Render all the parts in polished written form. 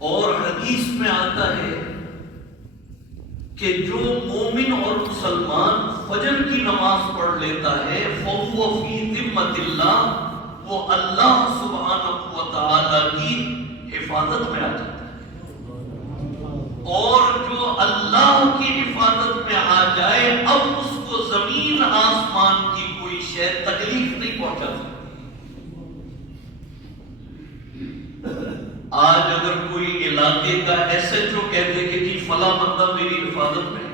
اور حدیث میں آتا ہے کہ جو مومن اور مسلمان فجر کی نماز پڑھ لیتا ہے فَهُوَ فِي ذِمَّةِ اللَّهِ، وہ اللہ سبحانہ و تعالی کی حفاظت میں آ جاتا ہے، اور جو اللہ کی حفاظت میں آ جائے اب اس کو زمین آسمان کی کوئی شے تکلیف نہیں پہنچا سکتی۔ آج اگر کوئی علاقے کا ایس ایچ او کہتے کہ جی فلاں بندہ میری حفاظت میں ہے،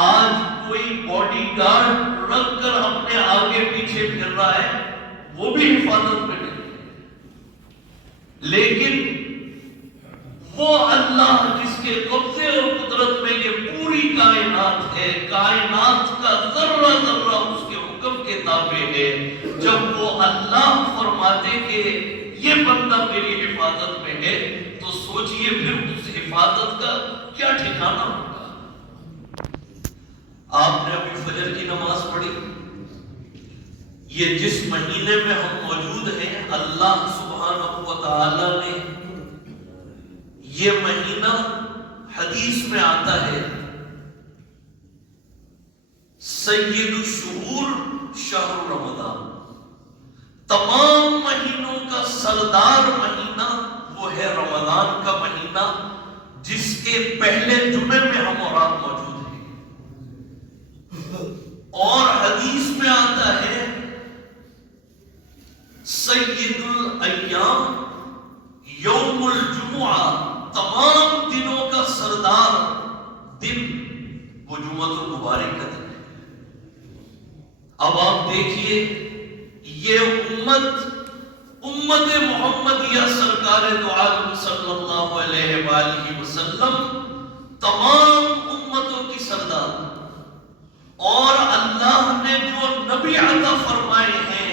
آج کوئی باڈی گارڈ رکھ کر اپنے آگے پیچھے پھر رہا ہے، وہ بھی حفاظت میں نہیں، لیکن وہ اللہ جس کے قبضے اور قدرت میں یہ پوری کائنات ہے، کائنات کا ذرہ ذرہ اس کے حکم کے تابع ہے، جب وہ اللہ فرماتے کہ یہ بندہ میری حفاظت میں ہے تو سوچئے پھر اس حفاظت کا کیا ٹھکانہ ہوگا۔ آپ نے ابھی فجر کی نماز پڑھی، یہ جس مہینے میں ہم موجود ہیں اللہ سبحانہ و تعالی نے یہ مہینہ حدیث میں آتا ہے سید الشہور شہر رمضان، تمام مہینوں کا سردار مہینہ وہ ہے رمضان کا مہینہ، جس کے پہلے جمعے میں ہم اور آپ موجود ہیں۔ اور حدیث میں آتا ہے سید الایام یوم الجمعہ، تمام دنوں کا سردار دن وہ جمعۃ المبارک کا دن ہے۔ اب آپ دیکھیے یہ امت محمدیہ سرکار دو عالم صلی اللہ علیہ وآلہ وسلم تمام امتوں کی سردار، اور اللہ نے جو نبی عطا فرمائے ہیں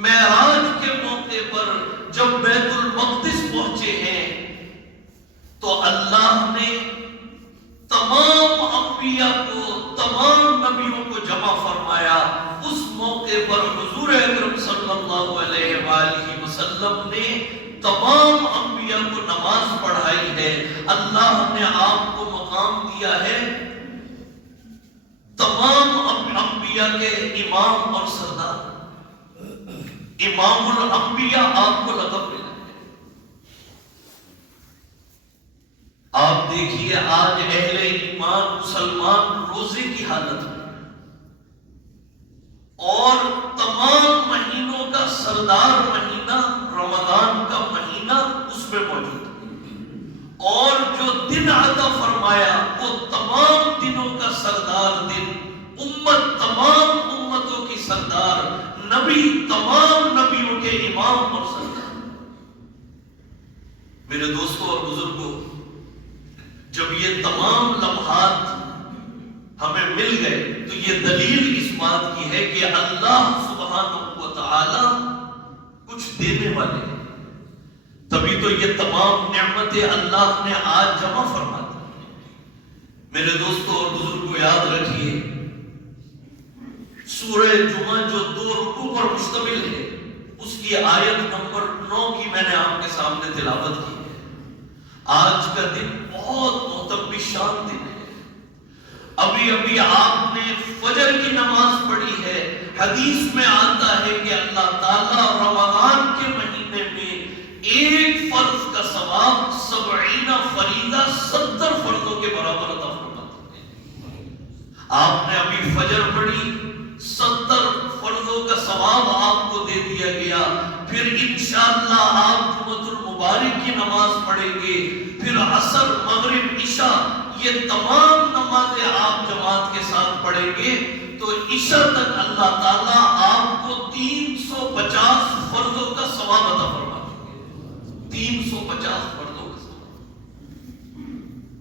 معراج کے موقع پر جب بیت المقدس پہنچے ہیں تو اللہ نے تمام انبیاء کو، تمام نبیوں کو جمع فرمایا۔ اس موقع پر حضور اکرم صلی اللہ علیہ وآلہ وسلم نے تمام انبیاء کو نماز پڑھائی ہے۔ اللہ نے آپ کو مقام دیا ہے تمام انبیاء کے امام اور سردار، امام الانبیاء آپ کو لقب ملا ہے۔ آپ دیکھیے آج اہل ایمان مسلمان روزے کی حالت میں، اور تمام مہینوں کا سردار مہینہ رمضان کا مہینہ اس میں موجود ہے، اور جو دن عطا فرمایا وہ تمام دنوں کا سردار دن، تمام امتوں کی سردار، نبی تمام نبیوں کے امام اور سردار۔ میرے دوستوں اور بزرگوں، جب یہ تمام لمحات ہمیں مل گئے تو یہ دلیل اس بات کی ہے کہ اللہ سبحانہ و تعالی کچھ دینے والے ہیں، تبھی تو یہ تمام نعمتیں اللہ نے آج جمع فرما دی۔ میرے دوستوں اور بزرگوں یاد رکھیے سورہ جمعہ جو 2 رکوع پر مشتمل ہے، اس کی آیت نمبر 9 کی میں نے آپ کے سامنے تلاوت کی ہے۔ آج کا دن بہت معتبر شان دن ہے۔ ابھی آپ نے فجر کی نماز پڑھی ہے، حدیث میں آتا ہے کہ اللہ تعالیٰ رمضان کے مہینے میں ایک فرض کا ثواب 70 فریضہ 70 فرضوں کے برابر عطا فرماتے ہیں۔ آپ نے ابھی فجر پڑھی، 70 فرضوں کا ثواب آپ کو دے دیا گیا، پھر انشاءاللہ آپ جمعۃ المبارک کی نماز پڑھیں گے، پھر عصر مغرب عشاء یہ تمام نمازیں آپ جماعت کے ساتھ پڑھیں گے تو عشاء تک اللہ تعالیٰ آپ کو 350 فرضوں کا ثواب عطا فرما دیں گے، 350 فرضوں کا ثواب۔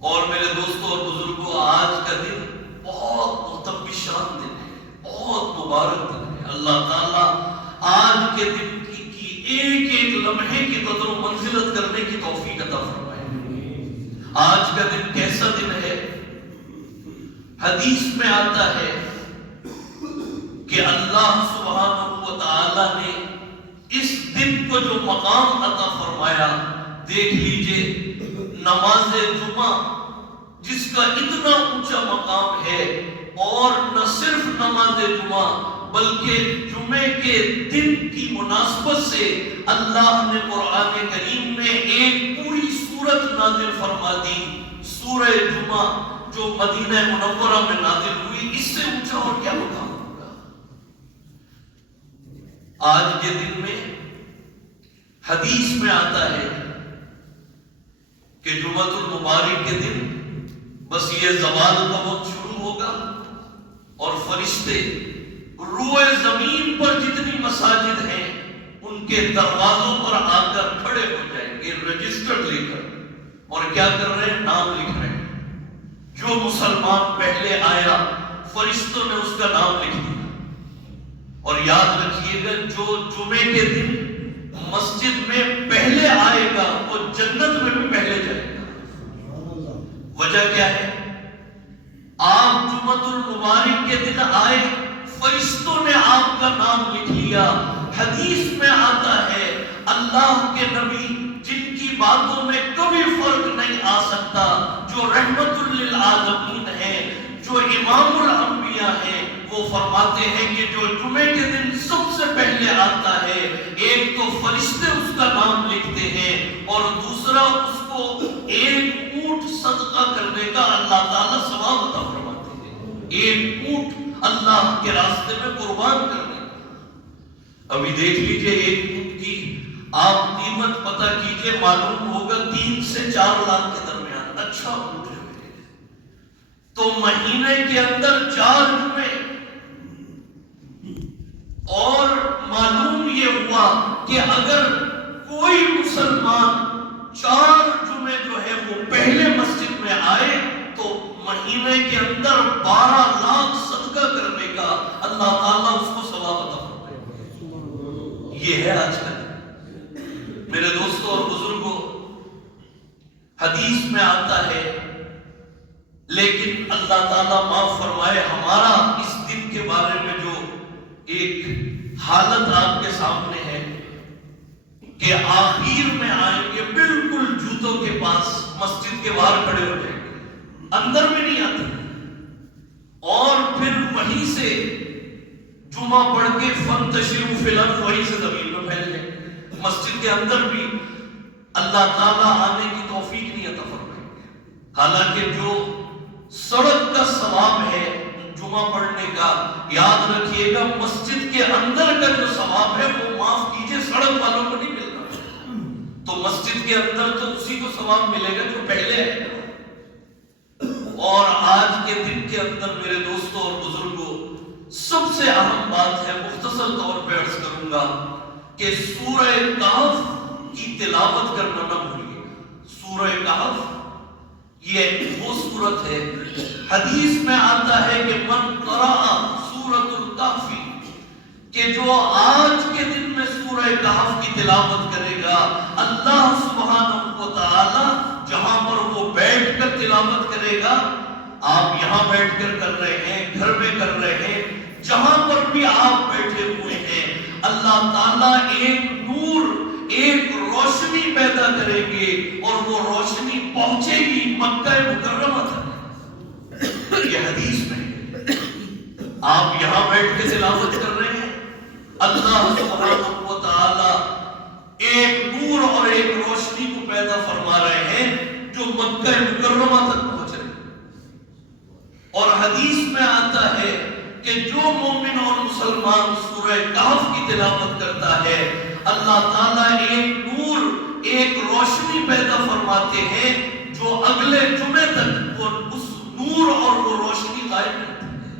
اور میرے دوستوں اور بزرگوں، آج کا دن بہت معتبر شان دن ہے، بہت مبارک دن ہے۔ اللہ تعالیٰ آج کے دن کی ایک ایک لمحے کی قدر و منزلت کرنے کی توفیق عطا فرمائے۔ آج کا دن کیسا دن ہے؟ حدیث میں آتا ہے کہ اللہ سبحانہ و تعالی نے اس دن کو جو مقام عطا فرمایا دیکھ لیجئے نماز جمعہ جس کا اتنا اونچا مقام ہے، اور نہ صرف نماز جمعہ بلکہ جمعے کے دن کی مناسبت سے اللہ نے قرآن کریم میں ایک پوری سورت نازل فرما دی، سورہ جمعہ جو مدینہ منورہ میں نازل ہوئی۔ اس سے اونچا اور کیا مقام ہوگا؟ آج کے دن میں حدیث میں آتا ہے کہ جمعۃ المبارک کے دن بس یہ زوال کا وقت شروع ہوگا اور فرشتے روئے زمین پر جتنی مساجد ہیں ان کے دروازوں پر آ کر کھڑے ہو جائیں گے رجسٹر لے کر، اور کیا کر رہے ہیں؟ نام لکھ رہے ہیں۔ جو مسلمان پہلے آیا فرشتوں نے اس کا نام لکھ دیا۔ اور یاد رکھیے گا جو جمعے کے دن مسجد میں پہلے آئے گا وہ جنت میں بھی پہلے جائے گا۔ وجہ کیا ہے؟ آپ جمعۃ المبارک کے دن آئے، فرشتوں نے آپ کا نام لکھ لیا۔ حدیث میں آتا ہے اللہ کے نبی جن کی باتوں میں کبھی فرق نہیں آ سکتا، جو رحمت للعالمین ہیں، جو امام الانبیاء ہیں، وہ فرماتے ہیں کہ جو جمعے کے دن سب سے پہلے آتا ہے، ایک تو فرشتے اس کا نام لکھتے ہیں اور دوسرا اس کو ایک اونٹ صدقہ کرنے کا اللہ تعالیٰ ثواب عطا فرماتے ہیں۔ ایک اونٹ اللہ کے راستے میں قربان کرنے کا۔ ابھی دیکھ لیجئے ایک اونٹ کی آپ قیمت پتہ کیجئے، معلوم ہوگا 3 سے 4 لاکھ کے درمیان۔ اچھا اونٹ ہے تو مہینے کے اندر 4 جمعے، اور معلوم یہ ہوا کہ اگر کوئی مسلمان 4 جمعے جو ہے وہ پہلے مسجد میں آئے تو مہینے کے اندر 12 لاکھ صدقہ کرنے کا اللہ تعالیٰ اس کو ثواب عطا فرمائے۔ یہ ہے آج کا دن۔ میرے دوستوں اور بزرگوں، حدیث میں آتا ہے، لیکن اللہ تعالیٰ معاف فرمائے، ہمارا اس دن کے بارے میں جو ایک حالت آپ کے سامنے ہے کہ آخر میں آئیں گے بالکل جوتوں کے پاس، مسجد کے باہر کھڑے ہو جائیں گے، اندر میں نہیں آتے، اور پھر وہیں سے جمعہ پڑھ کے فانتشروا فی الارض، وہیں سے زمین میں پھیل جائیں گے۔ مسجد کے اندر بھی اللہ تعالیٰ آنے کی توفیق نہیں عطا فرمائیں گے۔ حالانکہ جو سڑک کا ثواب ہے جمعہ پڑھنے کا، یاد رکھیے گا مسجد کے اندر کا جو ثواب ہے وہ معاف کیجئے سڑک والوں کو نہیں مل رہا، تو مسجد کے اندر تو اسی کو ثواب ملے گا جو پہلے ہے۔ اور آج کے دن کے اندر میرے دوستوں اور بزرگوں، سب سے اہم بات ہے، مختصر طور پہ عرض کروں گا کہ سورہ کہف کی تلاوت کرنا نہ بھولیے گا۔ سورہ کہف یہ وہ سورت ہے، حدیث میں آتا ہے کہ من قرأ سورۃ الکہف، کہ جو آج کے دن میں سورہ کہف کی تلاوت کرے گا، اللہ سبحانہ و تعالی جہاں پر وہ بیٹھ کر تلاوت کرے گا، آپ یہاں بیٹھ کر رہے ہیں، گھر میں کر رہے ہیں، جہاں پر بھی آپ بیٹھے ہوئے ہیں، اللہ تعالیٰ ایک نور، ایک روشنی پیدا کریں گے، اور وہ روشنی پہنچے گی مکہ مکرمہ تک۔ یہ حدیث میں آپ یہاں بیٹھ کے تلاوت کر رہے ہیں، اللہ سبحانہ و تعالی ایک نور اور ایک روشنی کو پیدا فرما رہے ہیں جو مکہ مکرمہ تک پہنچ رہے ہیں۔ اور حدیث میں آتا ہے کہ جو مومن اور مسلمان سورہ کہف کی تلاوت کرتا ہے، اللہ تعالیٰ ایک نور، ایک روشنی پیدا فرماتے ہیں جو اگلے جمعے تک وہ اس نور اور وہ روشنی قائم رہتی ہے۔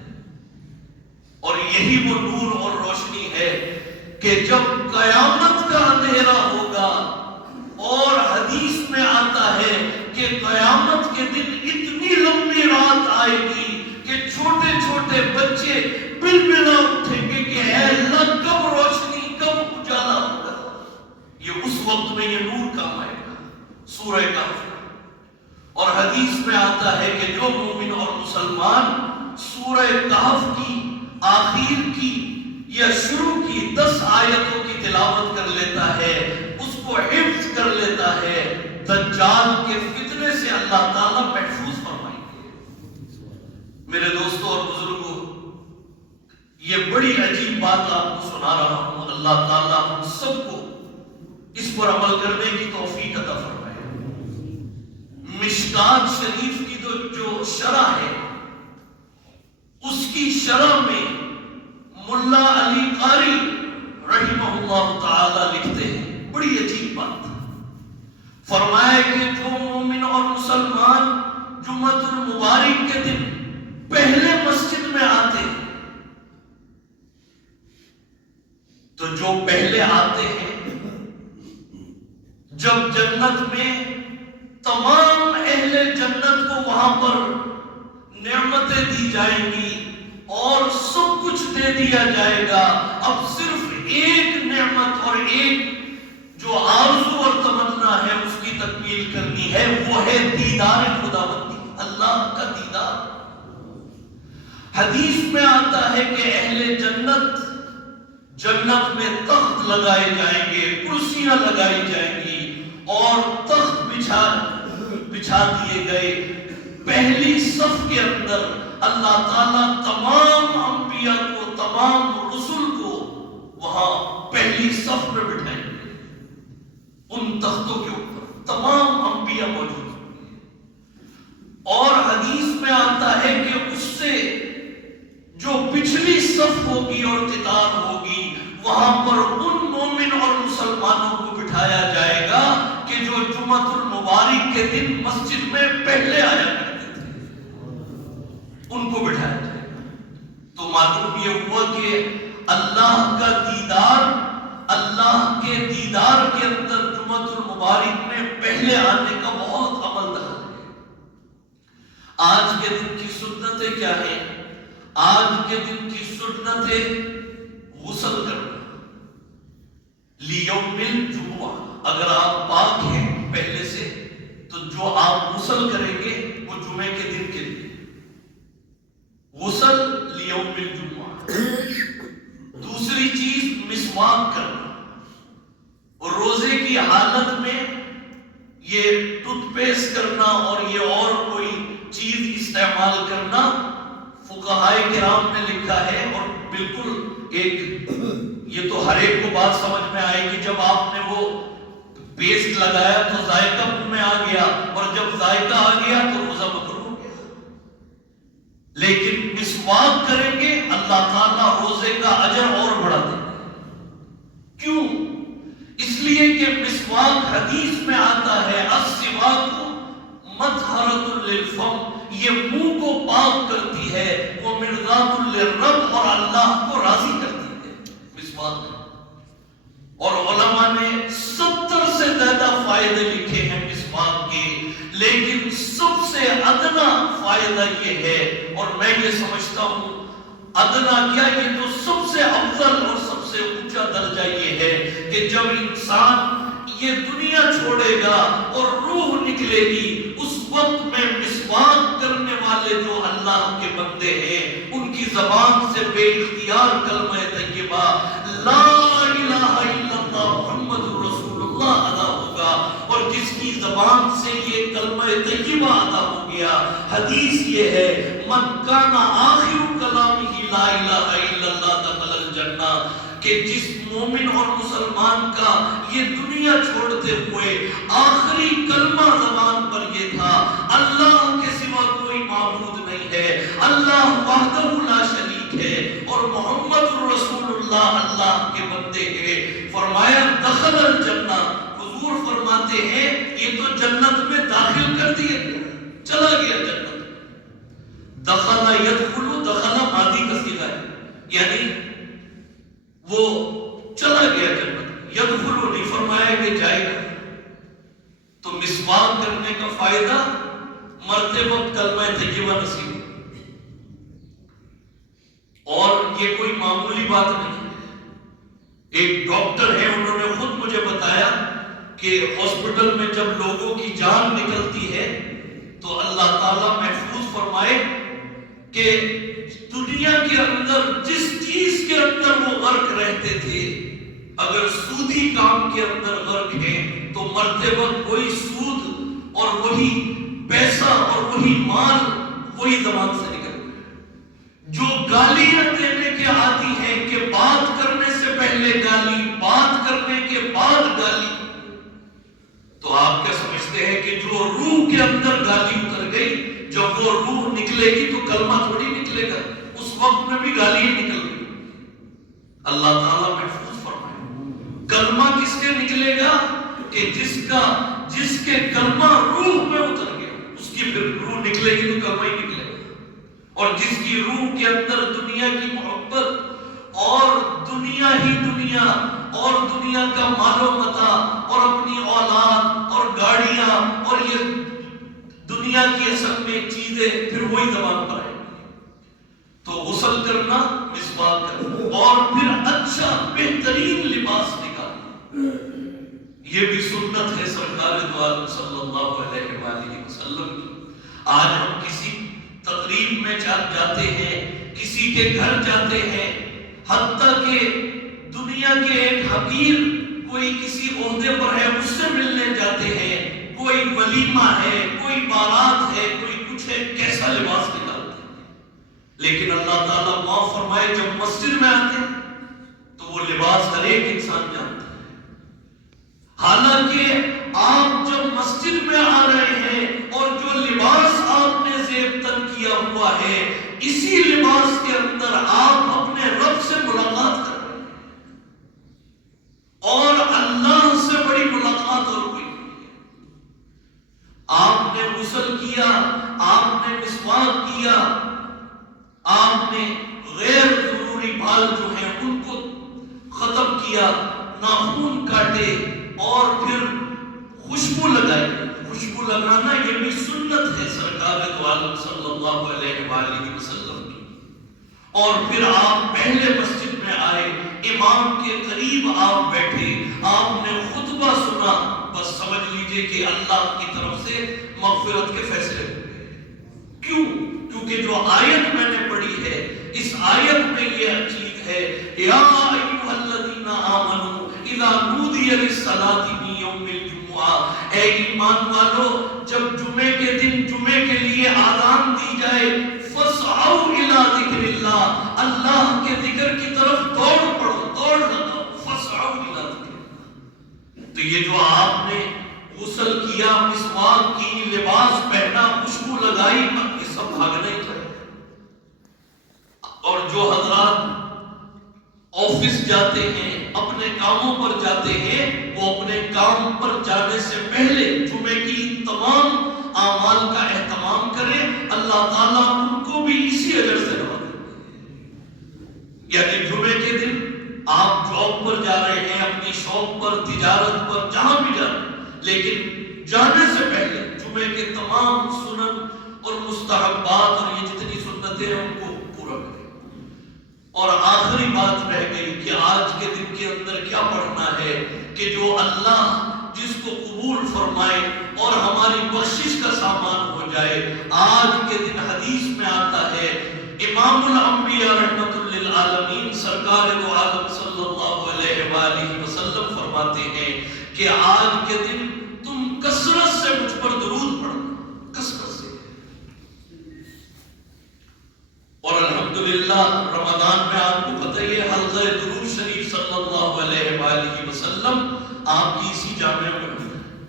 اور یہی وہ نور اور روشنی ہے کہ جب قیامت کا اندھیرا ہوگا، اور حدیث میں آتا ہے کہ قیامت کے دن اتنی لمبی رات آئے گی کہ چھوٹے چھوٹے بچے بلبلا اٹھیں گے کہ اے اللہ کب روشنی، کب اجالا ہوگا۔ یہ اس وقت میں یہ نور کام آئے گا، سورہ کہف۔ اور حدیث میں آتا ہے کہ جو مومن اور مسلمان سورہ کہف کی آخر کی یا شروع کی 10 آیتوں کی تلاوت کر لیتا ہے، اس کو حفظ کر لیتا ہے، کے فتنے سے اللہ تعالیٰ محفوظ فرمائیں گے۔ میرے دوستوں اور بزرگوں، یہ بڑی عجیب بات آپ کو سنا رہا ہوں، اللہ تعالیٰ ہم سب کو اس پر عمل کرنے کی توفیق عطا فرمائے۔ مشکات شریف کی جو شرح ہے، اس کی شرح میں ملا علی قاری رحمہ اللہ تعالی لکھتے ہیں بڑی عجیب بات، فرمایا کہ جو مومن اور مسلمان جمعۃ المبارک کے دن پہلے مسجد میں آتے ہیں، تو جو پہلے آتے ہیں، جب جنت میں تمام اہل جنت کو وہاں پر نعمتیں دی جائیں گی اور سب کچھ دے دیا جائے گا، اب صرف ایک نعمت اور ایک جو آرزو اور تمنا ہے اس کی تکمیل کرنی ہے، وہ ہے دیدار خداوندی، اللہ کا دیدار۔ حدیث میں آتا ہے کہ اہل جنت میں تخت لگائے جائیں گے، کرسیاں لگائی جائیں گی اور تخت بچھا دیے گئے۔ پہلی صف کے اندر اللہ تعالیٰ تمام انبیاء کو، تمام رسل کو وہاں پہلی صف میں بٹھائیں گے، ان تختوں کے اوپر تمام انبیاء موجود ہوں گے۔ اور حدیث میں آتا ہے کہ اس سے جو پچھلی صف ہوگی اور قطار ہوگی، وہاں پر ان مومن اور مسلمانوں کو بٹھایا جائے گا کہ جو جمعۃ المبارک کے دن مسجد میں پہلے آیا کرتے تھے، ان کو بٹھایا جائے گا۔ تو معلوم یہ ہوا کہ اللہ کا دیدار، اللہ کے دیدار کے اندر جمعۃ المبارک میں پہلے آنے کا بہت عمل دخل ہے۔ آج کے دن کی سنتیں کیا ہیں؟ آج کے دن کی سنت ہے غسل کرنا لیوم الجمعہ۔ اگر آپ پاک ہیں پہلے سے تو جو آپ غسل کریں گے وہ جمعے کے دن کے لیے، غسل لیوم الجمعہ۔ دوسری چیز مسواک کرنا، اور روزے کی حالت میں یہ ٹوتھ پیسٹ کرنا اور یہ اور کوئی چیز استعمال کرنا فقہائے کرام نے لکھا ہے، اور بالکل ایک یہ تو ہر ایک کو بات سمجھ میں آئے گی، جب آپ نے وہ پیسٹ لگایا تو ذائقہ منہ میں آ گیا، اور جب ذائقہ آ گیا تو روزہ مکروہ ہو گیا۔ لیکن مسواک کریں گے اللہ تعالیٰ روزے کا اجر اور بڑھا دے گا۔ کیوں؟ اس لیے کہ مسواک حدیث میں آتا ہے السواک مطہرۃ للفم، یہ منہ کو پاک کرتی ہے، وہ مرضات للرب، اور اللہ کو راضی کرتی ہے مسواک۔ اور علماء نے 70 سے زیادہ فائدے لکھے ہیں مسواک کے، لیکن سب سے ادنا فائدہ یہ ہے، اور میں یہ سمجھتا ہوں ادنا کیا، یہ تو سب سے افضل اور سب سے اونچا درجہ یہ ہے کہ جب انسان یہ دنیا چھوڑے گا اور روح نکلے گی، اس وقت میں مسواک کرنے والے جو اللہ کے بندے ہیں ان کی زبان سے بے اختیار کلمہ طیبہ لا الہ الا اللہ محمد رسول اللہ ادا ہوگا، اور جس کی زبان سے یہ کلمہ طیبہ ادا ہو گیا، حدیث یہ ہے من کان آخر کلامہ لا الہ الا اللہ دخل الجنہ، کہ جس مومن اور مسلمان کا یہ دنیا چھوڑتے ہوئے آخری کلمہ زبان پر یہ تھا اللہ کے سوا کوئی معبود نہیں ہے، اللہ وحدہ لا شریک ہے، اور محمد رسول اللہ اللہ کے بندے ہیں، فرمایا دخل الجنہ، حضور فرماتے ہیں یہ تو جنت میں داخل کر دیا گیا، چلا گیا جنت۔ دخل یدخل، دخل ماضی کا صیغہ ہے، یعنی وہ چلا گیا جنت، یدخل نہیں فرمایا کہ جائے گا۔ تو مسواک کرنے کا فائدہ مرتے وقت کلمہ طیبہ نصیب، اور یہ کوئی معمولی بات نہیں ہے۔ ایک ڈاکٹر ہے، انہوں نے خود مجھے بتایا کہ ہاسپٹل میں جب لوگوں کی جان نکلتی ہے تو اللہ تعالیٰ محفوظ فرمائے کہ دنیا کے اندر جس چیز کے اندر وہ غرق رہتے تھے، اگر سودی کام کے اندر غرق ہیں تو مرتے وقت کوئی سود اور وہی پیسہ اور وہی مال وہی زبان سے نکل گیا۔ جو گالیاں دینے کے عادی ہیں کہ بات کرنے سے پہلے گالی، بات کرنے کے بعد گالی، تو آپ کیا سمجھتے ہیں کہ جو روح کے اندر گالی اتر گئی، جب وہ روح نکلے گی تو کلمہ تھوڑی نکلے گا، اس وقت میں بھی گالی نکل گئی۔ اللہ تعالیٰ محفوظ فرمائے۔ کلمہ کس کے نکلے گا؟ کہ جس کے کلمہ روح میں اتر گیا، اس کی پھر روح نکلے گی تو کلمہ ہی نکلے گا۔ اور جس کی روح کے اندر دنیا کی محبت اور دنیا ہی دنیا اور دنیا کا مال و متاع اور اپنی اولاد اور گاڑیاں اور یہ دنیا کی اصل میں چیزیں پھر وہی زبان پر آئیں گی، تو غسل کرنا، مسواک کرنا اور پھر اچھا بہترین لباس نکالنا، یہ بھی سنت ہے سرکار دو عالم صلی اللہ علیہ وآلہ وسلم کی۔ آج ہم کسی تقریب میں جاتے ہیں، کسی کے گھر جاتے ہیں، حتیٰ کہ دنیا کے ایک حقیر کوئی کسی عہدے پر ہے اس سے ملنے جاتے ہیں، کوئی ولیمہ ہے، کوئی بارات ہے، کوئی کچھ ہے، کیسا لباس نکالتے ہیں۔ لیکن اللہ تعالیٰ معاف فرمائے جب مسجد میں آتے ہیں تو وہ لباس ہر ایک انسان جانتا ہے۔ حالانکہ آپ جب مسجد میں آ رہے ہیں اور جو لباس آپ نے زیب تن کیا ہوا ہے، اسی لباس کے اندر آپ اپنے رب سے ملاقات کر رہے ہیں، اور اللہ سے بڑی ملاقات اور کوئی نہیں ہے۔ آپ نے غسل کیا، آپ نے مسواک کیا، آپ نے غیر ضروری بال جو ہیں ان کو ختم کیا، ناخن کاٹے اور پھر خوشبو لگائی۔ خوشبو لگانا یہ بھی سنت ہے سرکار دو عالم صلی اللہ علیہ وآلہ وسلم کی۔ اور پھر آپ پہلے مسجد میں آئے، امام کے قریب آپ بیٹھے، آپ نے خطبہ سنا، بس سمجھ لیجئے کہ اللہ کی طرف سے مغفرت کے فیصلے ہوئے۔ کیوں؟ کیونکہ جو آیت میں نے پڑھی ہے، اس آیت میں یہ چیز ہے، یا ایھا الذین آمنوا اذا نودی للصلاۃ من یوم الجمعہ، اے ایمان والو جب جمعے کے دن جمعے کے لیے اذان دی جائے، فاسعوا الی ذکر اللہ، اللہ کے ذکر کی طرف دوڑ پڑو، دوڑ لگاؤ، فاسعوا الی ذکر اللہ۔ تو یہ جو آپ نے غسل کیا، مسواک کی، لباس پہنا، خوشبو لگائی، یہ سب بھاگنا ہی تھا۔ اور جو حضرات آفس جاتے ہیں، اپنے کاموں پر جاتے ہیں، وہ اپنے کام پر جانے سے پہلے جمعے کی تمام اعمال کا اہتمام کریں، اللہ تعالیٰ ان کو بھی اسی اجر سے نوازے۔ یعنی جمعے کے دن آپ جاب پر جا رہے ہیں، اپنی شاپ پر، تجارت پر، جہاں بھی جا رہے ہیں، لیکن جانے سے پہلے جمعے کے تمام سنن اور مستحبات اور یہ جتنی سنتیں ہیں ان کو پورا کریں۔ اور آخری بات رہ گئی کہ آج کے دن کے اندر کیا پڑھنا ہے کہ جو اللہ جس کو قبول فرمائے اور ہماری بخشش کا سامان ہو جائے۔ آج کے دن حدیث میں آتا ہے، امام الانبیاء رحمت للعالمین سرکار دو عالم صلی اللہ علیہ وآلہ وسلم فرماتے ہیں کہ آج کے دن تم کثرت سے مجھ پر درود پڑھنا، کثرت سے۔ اور الحمدللہ رمضان میں آپ کو پتہ ہی ہے حلقہ درود شریف صلی اللہ علیہ وآلہ وسلم آپ کی اسی جامعہ میں ہوتا ہے۔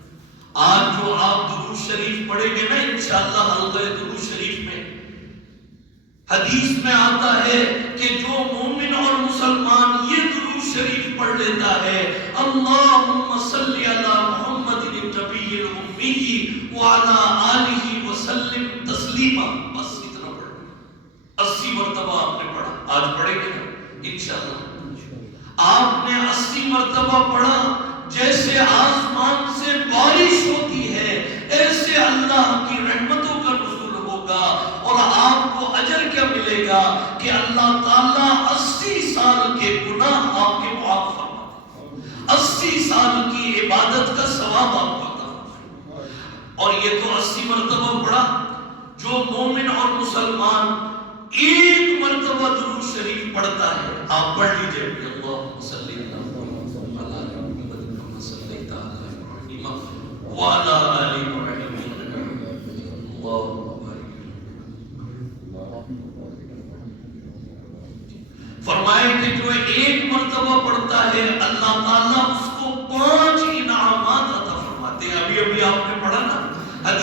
آج جو آپ درود شریف پڑھیں گے نا انشاءاللہ حلقہ درود شریف میں، حدیث میں آتا ہے کہ جو مومن اور مسلمان یہ درود شریف پڑھ لیتا ہے، اللہم صلی علی محمد النبی الامی وعلی آلہ وسلم تسلیما، بس اتنا پڑھنا۔ 80 مرتبہ آپ نے پڑھا، آج پڑھیں گے نا انشاءاللہ۔ آپ نے 80 مرتبہ پڑھا، جیسے آسمان سے بارش ہوتی ہے ایسے اللہ کی رحمتوں کا نزول ہوگا۔ اور آپ کو اجر کیا ملے گا کہ اللہ تعالیٰ 80 سال کے گناہ آپ کے معاف فرمائے، 80 سال کی عبادت کا ثواب آپ کو عطا فرمائے۔ اور یہ تو 80 مرتبہ پڑھا۔ جو مومن اور مسلمان ایک مرتبہ درود شریف پڑھتا ہے، آپ پڑھ لیجئے اللہم صلی اللہ علی محمد کما صلیت علی ابراہیم وعلی آل ابراہیم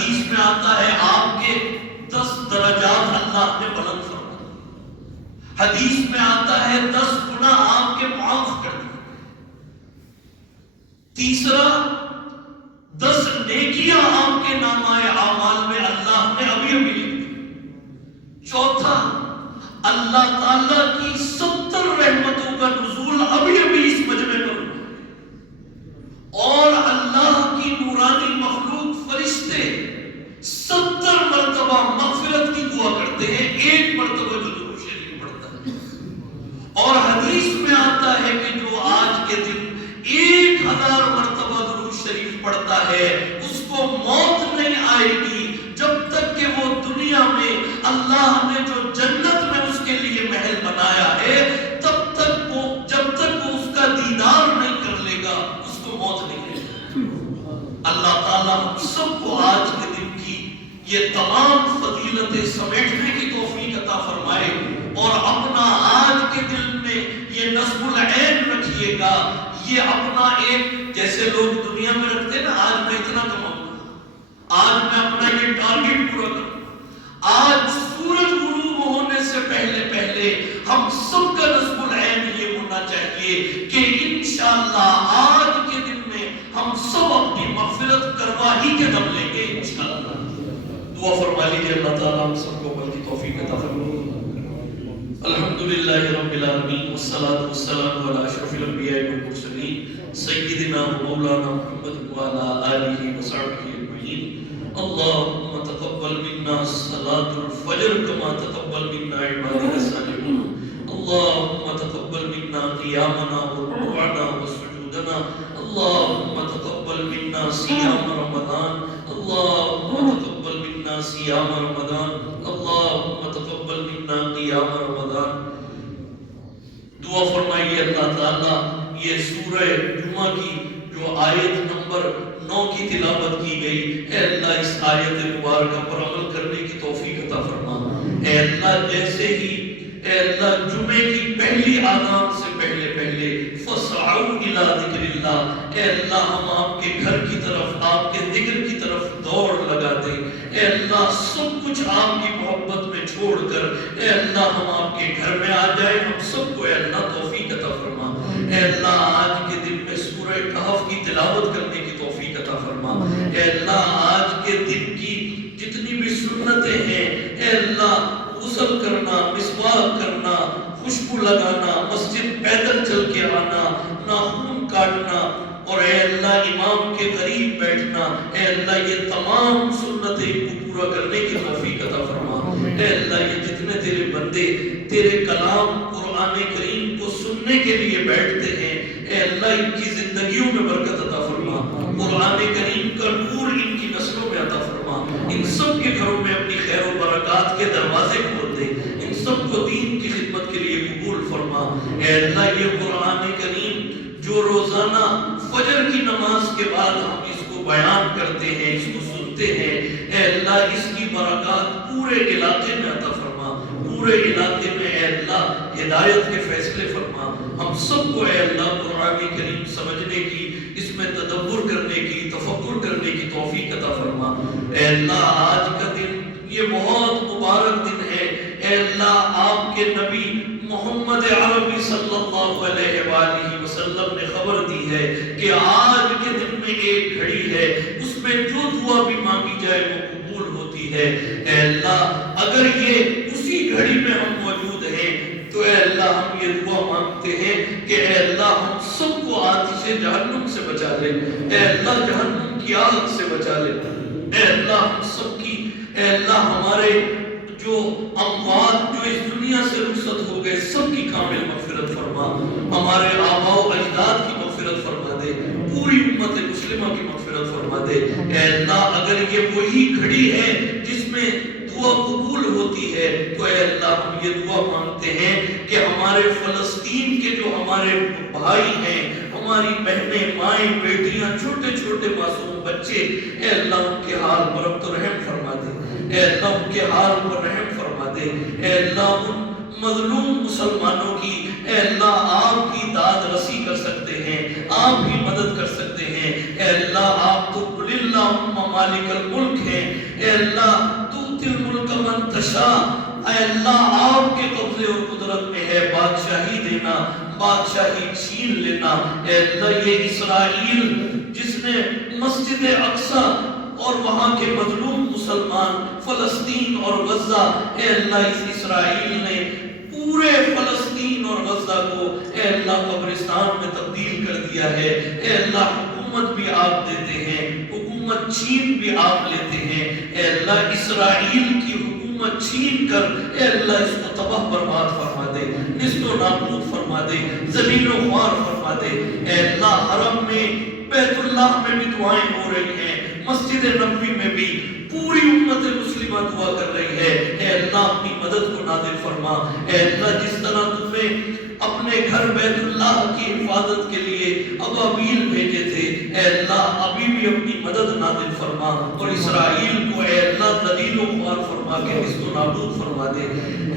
حدیث میں آتا ہے آپ کے 10 درجات اللہ نے بلند فرمائے، حدیث میں آتا ہے 10 گناہ آپ کے معاف کر دیے، تیسرا 10 نیکیاں آپ کے نامہ اعمال میں اللہ نے ابھی ابھی لکھ دی، چوتھا اللہ تعالیٰ کی 70 رحمتوں کا نزول ابھی ابھی اس مجمع پر ہوا، اور اللہ کی نورانی مخلوق فرشتے 70 مرتبہ مغفرت کی دعا کرتے ہیں، ایک مرتبہ جو درود شریف پڑھتا ہے، اور حدیث میں آتا ہے کہ جو آج کے دن 1000 مرتبہ درود شریف پڑھتا ہے اس کو موت نہیں آئے گی جب تک کہ وہ دنیا میں اللہ نے جو جنت میں اس کے لیے محل بنایا ہے تب تک وہ، جب تک وہ اس کا دیدار نہیں کر لے گا اس کو موت نہیں آئے گی۔ اللہ تعالیٰ ہم سب کو آج کے دن کی یہ تمام فضیلتیں سمیٹنے کی توفیق عطا فرمائے، اور اپنا آج کے دل میں یہ نصب العین رکھیے گا، یہ اپنا ایک، جیسے لوگ دنیا میں رکھتے ہیں نا، آج میں اتنا کماؤں گا، آج میں اپنا یہ ٹارگٹ پورا کروں، آج سورج غروب ہونے سے پہلے پہلے ہم سب کا نصب العین یہ ہونا چاہیے کہ انشاءاللہ آج کے دن میں ہم سب اپنی مغفرت کروا ہی کے دم لیں گے انشاءاللہ۔ دعا فرما لیجیے اللہ تعالیٰ ہم سب کو عمل کی توفیق عطا فرمائے۔ الحمدللہ رب العالمین والصلاة والسلام علی اشرف الانبیاء والمرسلین سیدنا مولانا محمد وعلی آلہ وصحبہ اجمعین۔ اللہم تقبل منا صلاة الفجر کما تقبل منا عبادک الصالحون، اللہم تقبل منا قیامنا ورکوعنا وسجودنا، اللہم تقبل منا صیام رمضان، اللہم تقبل منا صیام رمضان، اللہم تقبل منا قیام رمضان۔ دعا فرمائیے اللہ تعالیٰ یہ سورہ جمعہ کی جو آیت نمبر 9 کی تلاوت کی گئی، اے اللہ اس آیت مبارکہ پر عمل کرنے کی توفیق عطا فرما، اے اللہ جیسے ہی اے اللہ جمعے کی پہلی آذان سے پہلے پہلے فَسْعَوْا إِلَىٰ ذِكْرِ اللَّهِ، اے اللہ ہم آپ کے گھر کی طرف، آپ کے ذکر کی طرف دوڑ لگا دیں، اے اللہ سب کچھ آپ کی محبت میں چھوڑ کر اے اللہ ہم آپ کے گھر میں آ جائیں، ہم سب کو اے اللہ توفیق عطا فرما، اے اللہ آج کے دن میں سورہ کہف کی تلاوت کرنے کی توفیق عطا فرما، اے اللہ آج کے دن کی جتنی بھی سنتیں ہیں اے اللہ غسل کرنا، مسواک کرنا، خوشبو لگانا، مسجد پیدل چل کے آنا، ناخن کاٹنا، اور اے اللہ امام کے قریب بیٹھنا، اے اللہ یہ تمام سنتیں پورا کرنے کی توفیق عطا فرما، اے اللہ یہ جتنے تیرے بندے تیرے کلام قرآن کریم کو سننے کے لیے بیٹھتے ہیں اے اللہ ان کی زندگیوں میں برکت عطا فرما، قرآن کریم کا نور ان کی نسلوں میں عطا فرما، ان سب کے گھروں میں اپنی خیر و برکات کے دروازے کھول دے، ان سب کو دین کی خدمت کے لیے قبول فرما، اے اللہ یہ قرآن کریم جو روزانہ فجر کی نماز کے بعد ہم اس کو بیان کرتے ہیں، اس کو سنتے ہیں، اے اللہ اس کی برکات پورے علاقے میں عطا فرما، پورے علاقے میں اے اللہ ہدایت کے فیصلے فرما، ہم سب کو اے اللہ قرآن کریم سمجھنے کی، اس میں تدبر کرنے کی، تفکر کرنے کی توفیق عطا فرما، اے اللہ آج کا دن یہ بہت مبارک دن ہے، اے اللہ آپ کے نبی محمد عربی صلی اللہ علیہ وآلہ وسلم نے خبر دی ہے کہ آج کے دن میں ایک گھڑی ہے اس میں جو دعا بھی مانگی جائے وہ قبول ہوتی ہے، اے اللہ اگر یہ اسی گھڑی میں ہم موجود ہیں تو اے اللہ ہم یہ دعا مانگتے ہیں کہ اے اللہ ہم سب کو آتش جہنم سے بچا لے، اے اللہ جہنم کی آگ سے بچا لے، اے اللہ ہم سب کی، اے اللہ ہمارے جو اموات جو اس دنیا سے رخصت ہو گئے سب کی کامل مغفرت فرما، ہمارے آباء و اجداد کی مغفرت فرما دے، پوری امت مسلمہ کی مغفرت فرما دے، اے اللہ اگر یہ وہی گھڑی ہے جس میں دعا قبول ہوتی ہے تو اے اللہ ہم یہ دعا مانگتے ہیں کہ ہمارے فلسطین کے جو ہمارے بھائی ہیں، ہماری بہنیں، مائیں، بیٹیاں، چھوٹے چھوٹے معصوم بچے، اے اللہ ان کے حال پر اب تو رحم فرما دے، اے اللہ ان کے حال پر رحم فرما دے، اے اللہ ان مظلوم مسلمانوں کی اے اللہ آپ کی داد رسی کر سکتے ہیں، آپ کی مدد کر سکتے ہیں، اے اللہ آپ تو قل اللہم مالک الملک ہیں، اے اللہ تؤتی الملک من تشاء، اے اللہ آپ کے قبضے اور قدرت میں ہے بادشاہی دینا، بادشاہی چھین لینا۔ اے اللہ یہ اسرائیل جس نے مسجد اقصی اور وہاں کے مظلوم مسلمان فلسطین اور غزہ، اے اللہ اس اسرائیل نے پورے فلسطین اور غزہ کو اے اللہ قبرستان میں تبدیل کر دیا ہے۔ اے اللہ حکومت بھی آپ دیتے ہیں، حکومت چھین بھی آپ لیتے ہیں۔ اے اللہ اسرائیل کی حکومت چھین کر اے اللہ اس کو تباہ برباد فرما دے، نیست و نابود فرما دے، ذلیل و خوار فرما دے۔ اے اللہ حرم میں بیت اللہ میں بھی دعائیں ہو رہی ہیں، مسجد نبوی میں بھی پوری امت مسلمہ دعا کر رہی ہے۔ اے اللہ اپنی مدد کو نازل فرما۔ اے اللہ جس طرح تم نے اپنے گھر بیت اللہ کی حفاظت کے لیے ابابیل بھیجے تھے، اے اللہ ابھی بھی اپنی مدد نازل فرما اور اسرائیل کو اے اللہ ذلیل و خوار فرما کے نیست و نابود فرما دے۔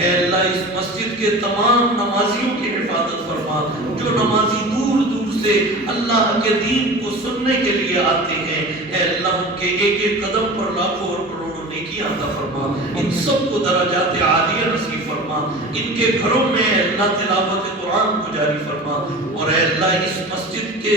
اے اللہ اس مسجد کے تمام نمازیوں کی حفاظت فرما، جو نمازی دور دور سے اللہ کے دین کو سننے کے لیے آتے ہیں، اے اللہ ان کے ایک ایک قدم پر لاکھوں اور کروڑوں نیکیاں عطا فرما، ان سب کو درجات عالیہ نصیب فرما، ان کے گھروں میں اے اللہ تلاوت قرآن کو جاری فرما، اور اے اللہ اس مسجد کے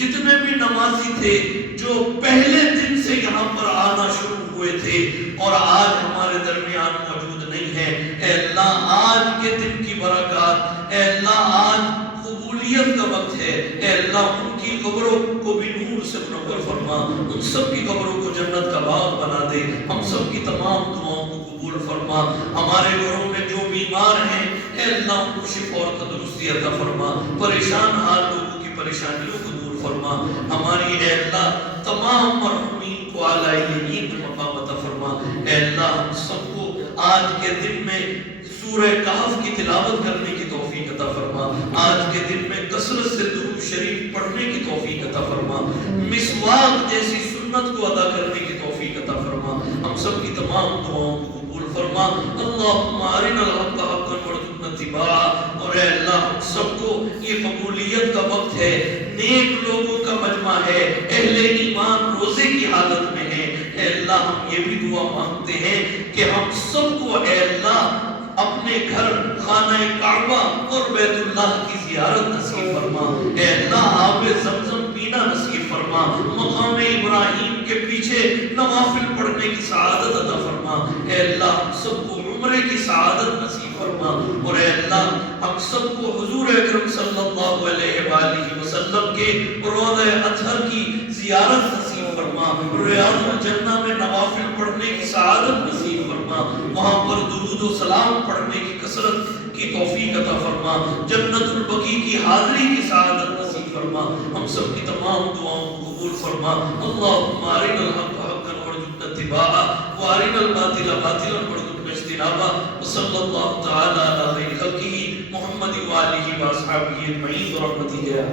جتنے بھی نمازی تھے جو پہلے دن سے یہاں پر آنا شروع ہوئے تھے اور آج ہمارے درمیان موجود نہیں ہیں، اے اللہ آج کے دن کی برکات، اے اللہ آج قبولیت کا وقت ہے، اے اللہ ان کی قبروں کو بھی نور سے منور فرما، ان سب کی قبروں کو جنت کا باغ بنا دے، ہم سب کی تمام دعاؤں کو قبول فرما۔ ہمارے گھروں میں جو بیمار ہیں اے اللہ ان کو شفا اور تندرستی عطا فرما، پریشان حال لوگوں کی پریشانیوں کو دور فرما۔ ہماری اے اللہ تمام مرحومین کو اعلیٰ یقین مقام عطا فرما۔ اے اللہ ہم سب کو آج کے دن میں سورہ کہف کی تلاوت کرنے کی توفیق عطا فرما، آج کے دن میں کثرت سے درود شریف پڑھنے کی توفیق عطا فرما، مسواک جیسی سنت کو ادا کرنے کی توفیق عطا فرما، ہم سب کی تمام دعاؤں کو قبول فرما۔ اللہم ارنا الحق حقا وارزقنا اتباعہ، اور اے اللہ ہم سب کو یہ قبولیت کا وقت ہے، نیک لوگوں کا مجمع ہے، اہل ایمان روزے کی حالت میں ہے، اے اللہ ہم یہ بھی دعا مانگتے ہیں کہ ہم سب کو اے اللہ اپنے گھر خانہ کعبہ اور بیت اللہ کی زیارت نصیب فرما، اے اللہ آب زمزم پینا نصیب فرما، مقام ابراہیم کے پیچھے نوافل پڑھنے کی سعادت عطا فرما، اے اللہ ہم سب کو عمرے کی سعادت نصیب فرما، اور اے اللہ ہم سب کو حضور اکرم صلی اللہ علیہ وآلہ وسلم کے روضہ اطہر کی زیارت نصیب فرما، ریاض الجنہ میں نوافل پڑھنے کی سعادت نصیب فرما، وہاں پر درود و سلام پڑھنے کی کثرت کی توفیق عطا فرما، جنت البقیع کی حاضری کی سعادت نصیب فرما، ہم سب کی تمام دعاؤں کو قبول فرما۔ اللہم ارنا الحق حقا وارزقنا اتباعہ، وارنا الباطل باطلا وارزقنا اجتنابہ، وصلی اللہ تعالی علی خیر خلقہ محمد وآلہ واصحابہ اجمعین برحمتہ یا